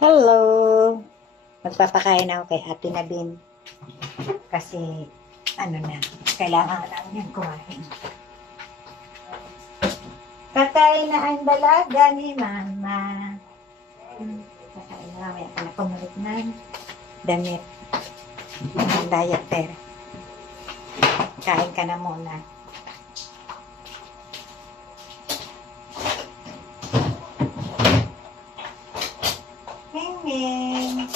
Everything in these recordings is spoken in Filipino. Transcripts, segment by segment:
Hello! Magpapakain ako kay Ate Nadine. Kasi, kailangan namin yung kumain. Kakain na ang dalaga ni Mama. Kakain na mamaya ka na kumulit na damit. Ang diaper. Kain ka na muna. Ming.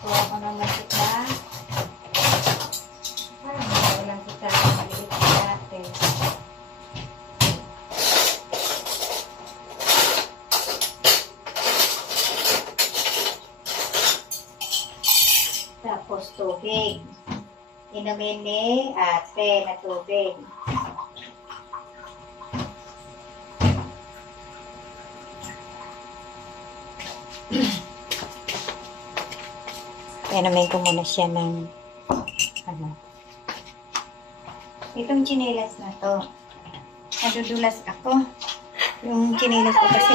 Kuha ko ng masik na. Walang kita. Maliit dati. Tapos tubig. Inumin ni ate na tubig. Inumin ko muna siya ng itong chinelas na to. Nadudulas ako. Yung chinelas ko kasi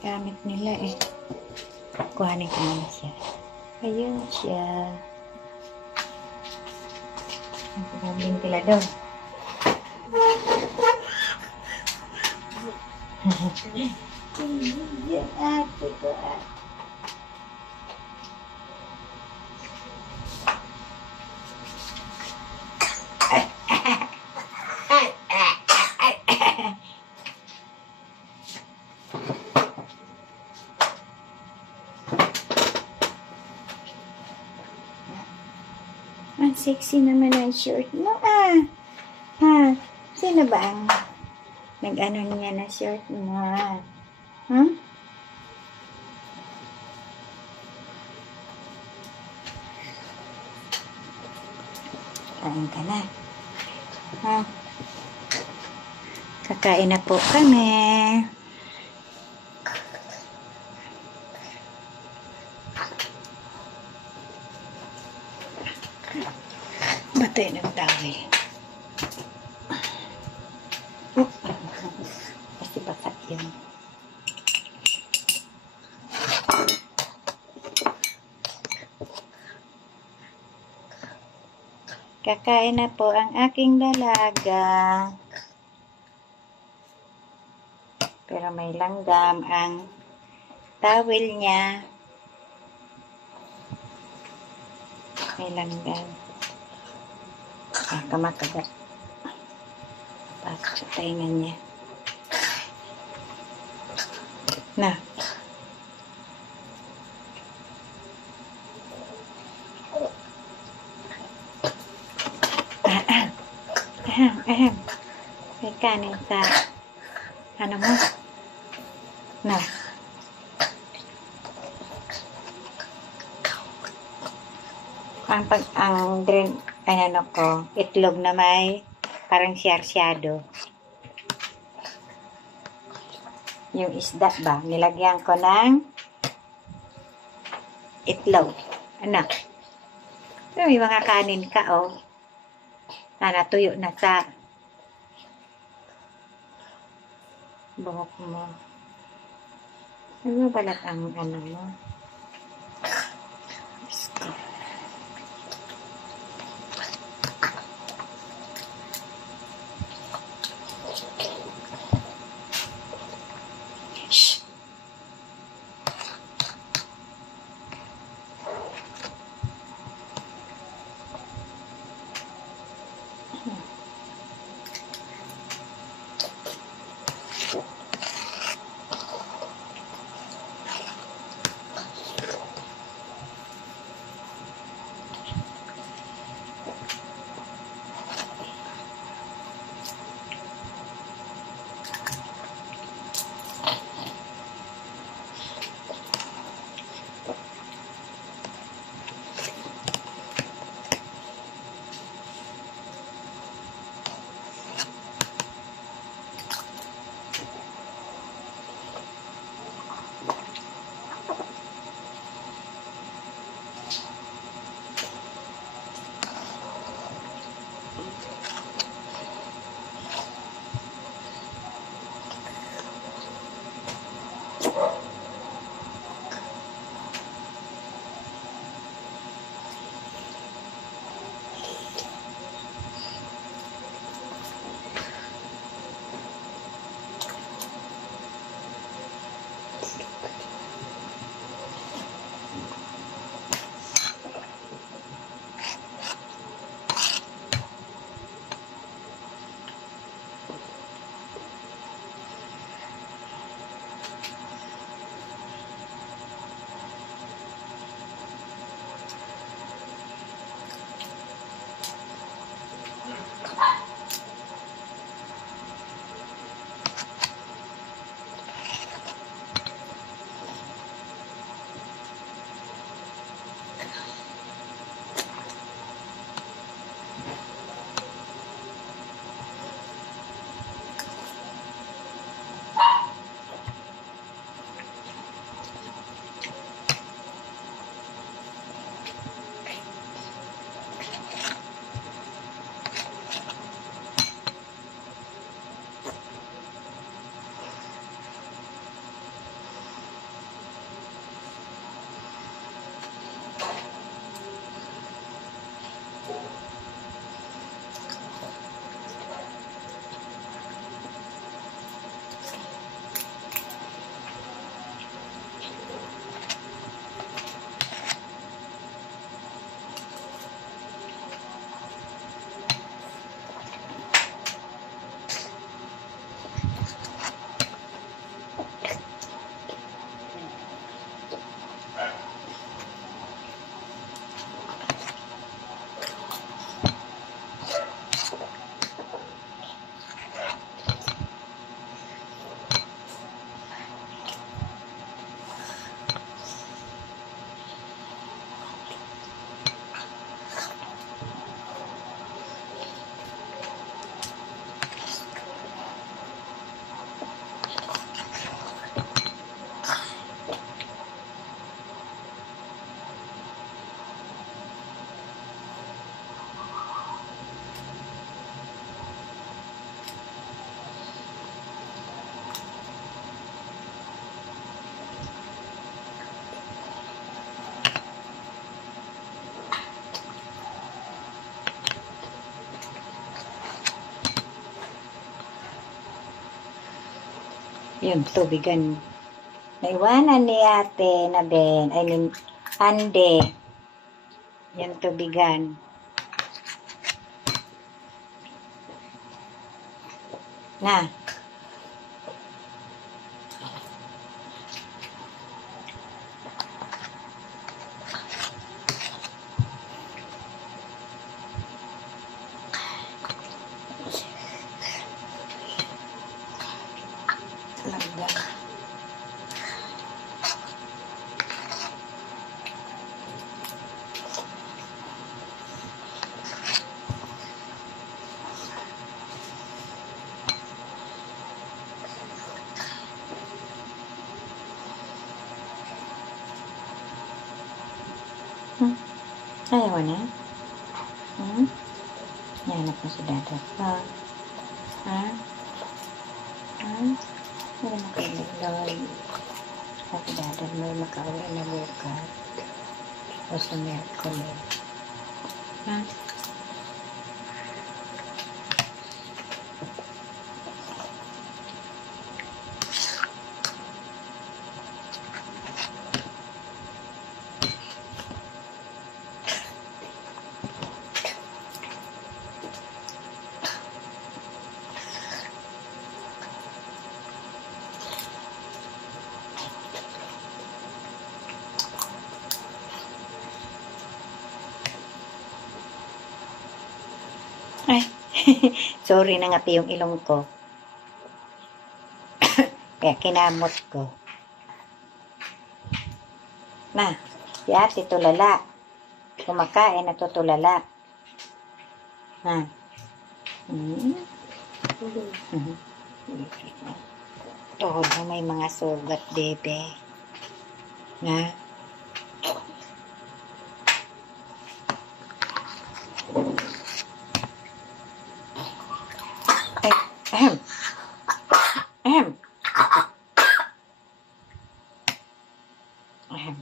gamit nila eh. Kuhanin ko muna siya. Ayun siya. Ang ventilador. Yan ate ko ate. Ang sexy naman ang short mo Ha? Sino ba ang nag-ano niya na short mo Kain ka na. Kakain na po kami. Batay ng tawi. Kasi bakat yun. Kakain na po ang aking dalaga. Pero may langgam ang towel niya. May langgam. Kamakagat. Pasok sa tainga niya. Na. May kanin sa ano mo? Na. Ang drink, ko, itlog na may parang siyarsyado. Yung isda ba, nilagyan ko ng itlog. Anak. So, may mga kanin ka, sana tuyo na sa buhok mo. Ano balat ang ano mo? Yung tubigan. Naiwanan ni ate na Ben. I mean, Ande. Yung tubigan. Na. Lagda. Ayaw na? Yanap mo si Dada. Ha? Hindi makailag. Sabi Dada, may makauwi na bukas. O sa Merkulis. Ha? Ay, sorry na ngati yung ilong ko. Kaya kinamot ko. Na, si ate tulala. Kumakain na tutulala. Ha? Tuhod mo may mga sugat, bebe. Na? Ahem. Ahem. Ahem.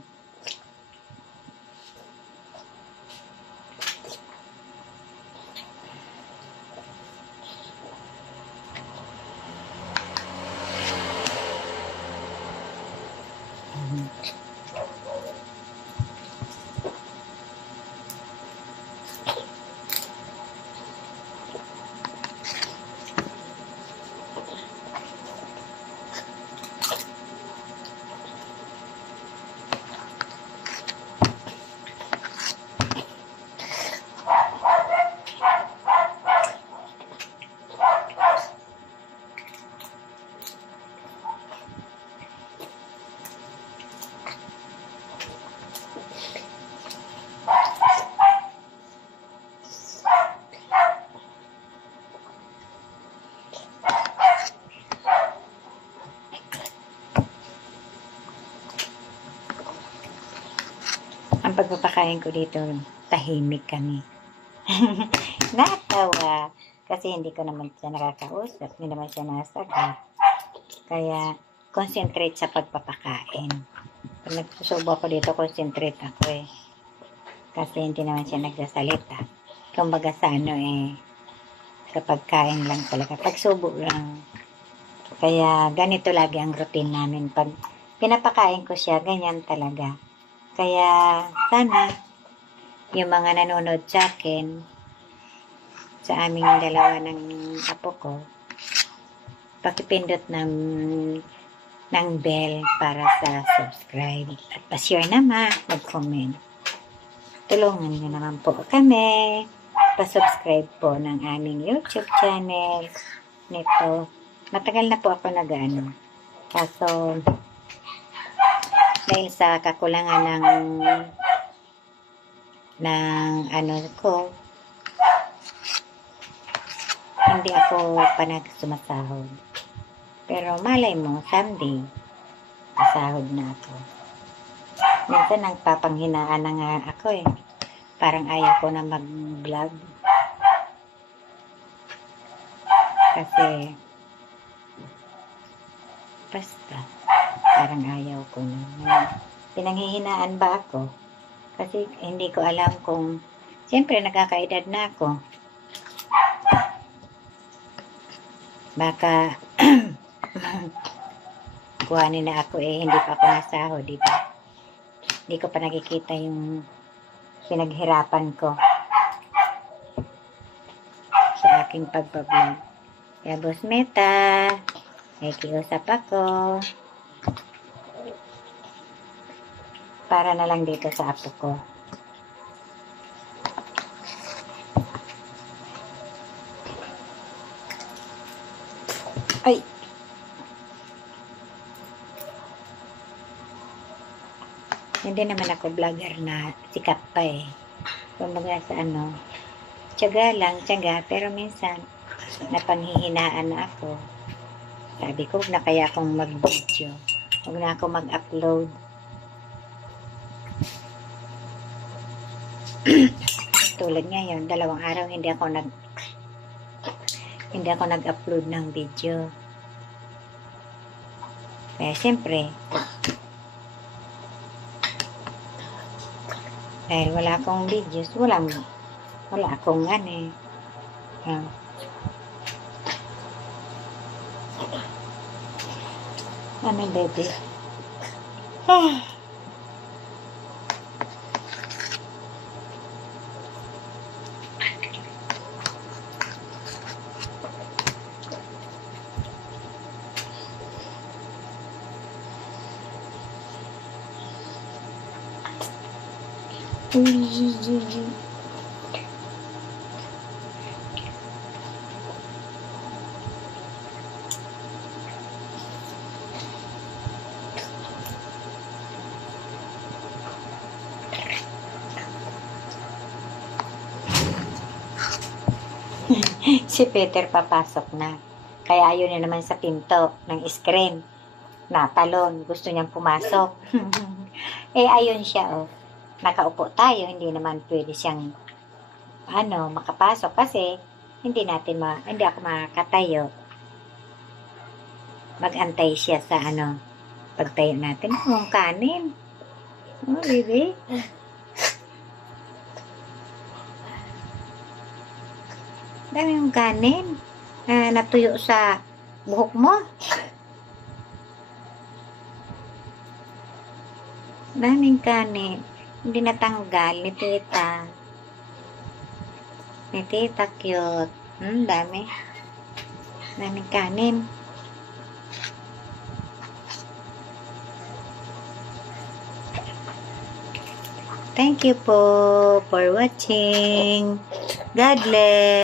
pagpapakain ko dito, tahimik kami. Natawa. Kasi hindi ko naman siya nakakausap. Hindi naman siya nasagot. Kaya, concentrate sa pagpapakain. Pag nagsusubo ako dito, concentrate ako eh. Kasi hindi naman siya nagsasalita. Kumbaga sa ano eh, sa pagkain lang talaga. Pagsubo lang. Kaya, ganito lagi ang routine namin. Pag pinapakain ko siya, ganyan talaga. Kaya, sana, yung mga nanonood sa akin, sa aming dalawa ng apo ko, pakipindot ng bell para sa subscribe. At pa-share naman, mag-comment. Tulungan niyo naman po kami. Pa-subscribe po ng aming YouTube channel. Nito, matagal na po ako nag-ano. Kaso, dahil sa kakulangan ng ano ko, hindi ako pa nagsumasahod. Pero malay mo, someday, masahod na ako. Minsan nagpapanghinaan na nga ako eh. Parang ayaw ko na mag-vlog. Kasi, basta, parang ayaw ko na. Pinanghihinaan ba ako? Kasi hindi ko alam kung, siyempre nagkakaedad na ako. Baka, kuhanin na ako eh, hindi pa ako nasahod, di ba? Hindi ko pa nakikita yung pinaghirapan ko sa aking pagbablog. Kaya Boss Meta, nakikiusap ako para na lang dito sa apo ko. Ay! Hindi naman ako vlogger na sikat pa eh. Kumbaga sa ano, tiyaga lang, tiyaga, pero minsan napanghihinaan na ako. Sabi ko, huwag na kaya akong mag-video. Huwag na ako mag-upload. Tulad ngayon, 2 araw hindi ako nag-upload ng video. Kaya siyempre, dahil wala akong videos, wala akong ano eh. Ano baby? Si Peter papasok na. Kaya ayun na naman sa pinto ng screen. Natalon. Gusto niyang pumasok. Eh, ayun siya, oh. Nakaupo tayo. Hindi naman pwede siyang makapasok kasi hindi ako makakatayo. Mag-antay siya sa pagtayo natin. Yung kanin. Oh, baby. Dami yung kanin natuyo sa buhok mo. Daming kanin. Hindi natanggal ni tita. Ni tita cute. Dami. Daming kanin. Thank you po for watching. God bless.